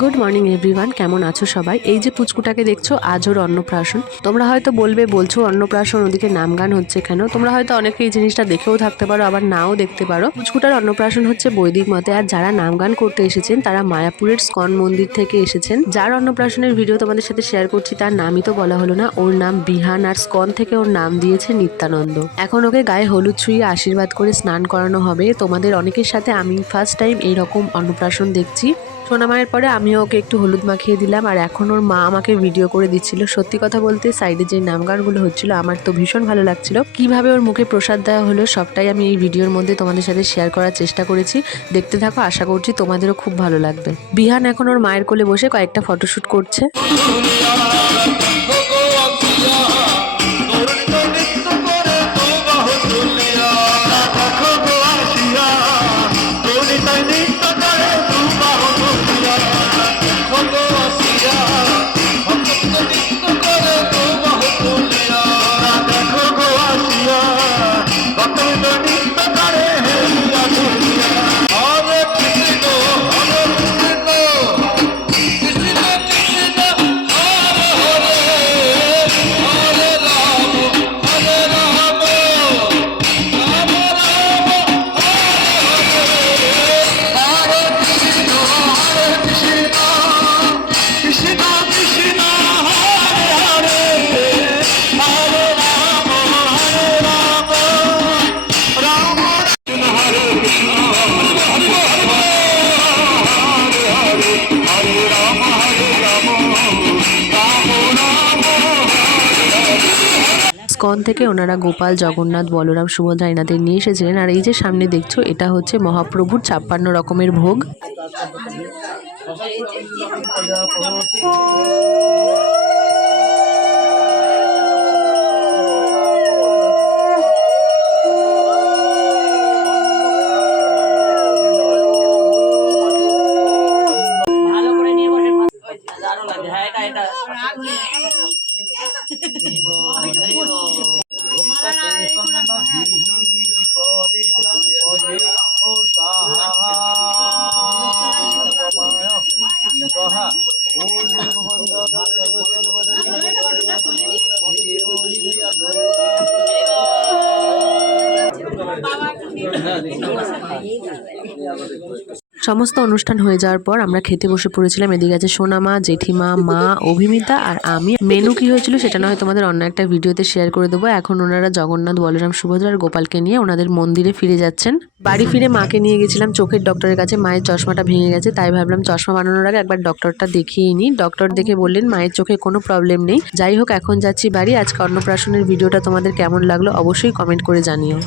Good morning everyone কেমন আছো সবাই? এই যে পুচকুটাকে দেখছ, আজ ওর অন্নপ্রাশন। তোমরা হয়তো বলবে, বলছো অন্নপ্রাশন, ওদিকে নাম গান হচ্ছে কেন? তোমরা হয়তো অনেকে এই জিনিসটা দেখেও থাকতে পারো, আবার নাও দেখতে পারো। পুচকুটার অন্নপ্রাশন হচ্ছে বৈদিক মতে, আর যারা নাম গান করতে এসেছেন, তারা মায়াপুরের স্কন মন্দির থেকে এসেছেন। যার অন্নপ্রাশনের ভিডিও তোমাদের সাথে শেয়ার করছি, তার নামই তো বলা হলো না। ওর নাম বিহান, আর স্কন থেকে ওর নাম দিয়েছে নিত্যানন্দ। এখন ওকে গায়ে হলুদ ছুঁয়ে আশীর্বাদ করে স্নান করানো হবে। তোমাদের অনেকের সাথে আমি ফার্স্ট টাইম এইরকম অন্নপ্রাশন দেখছি। সোনামায়ের পরে আমিও ওকে একটু হলুদ মাখিয়ে দিলাম, আর এখন ওর মা আমাকে ভিডিও করে দিচ্ছিল। সত্যি কথা বলতে, সাইডে যে নাম গানগুলো হচ্ছিল, আমার তো ভীষণ ভালো লাগছিল। কীভাবে ওর মুখে প্রসাদ দেওয়া হলো, সবটাই আমি এই ভিডিওর মধ্যে তোমাদের সাথে শেয়ার করার চেষ্টা করেছি। দেখতে থাকো, আশা করছি তোমাদেরও খুব ভালো লাগবে। বিহান এখন ওর মায়ের কোলে বসে কয়েকটা ফটোশ্যুট করছে। স্কন থেকে ওনারা গোপাল, জগন্নাথ, বলরাম, সুভদ্রা এনাদের নিয়ে এসেছিলেন। আর এই যে সামনে দেখছ, এটা হচ্ছে মহাপ্রভুর ছাপ্পান্ন রকমের ভোগ। বিপদে পদে ও সাহা বাবা সমস্ত অনুষ্ঠান হয়ে যাওয়ার পর আমরা খেতে বসে পড়েছিলাম। এদিকে আছে সোনামা, জেঠিমা, মা, অভিমিতা আর আমি। মেনু কি হয়েছিল সেটা না হয় তোমাদের অন্য একটা ভিডিওতে শেয়ার করে দেবো। এখন ওনারা জগন্নাথ, বলরাম, সুভদ্রা আর গোপালকে নিয়ে ওনাদের মন্দিরে ফিরে যাচ্ছেন। বাড়ি ফিরে মাকে নিয়ে গেছিলাম, চোখের ডক্টরের কাছে। মায়ের চশমাটা ভেঙে গেছে, তাই ভাবলাম চশমা বানানোর আগে একবার ডক্টরটা দেখিয়ে নিই। ডক্টর দেখে বললেন, মায়ের চোখে কোনো প্রবলেম নেই। যাই হোক, এখন যাচ্ছি বাড়ি। আজকে অন্নপ্রাশনের ভিডিওটা তোমাদের কেমন লাগল অবশ্যই কমেন্ট করে জানিও।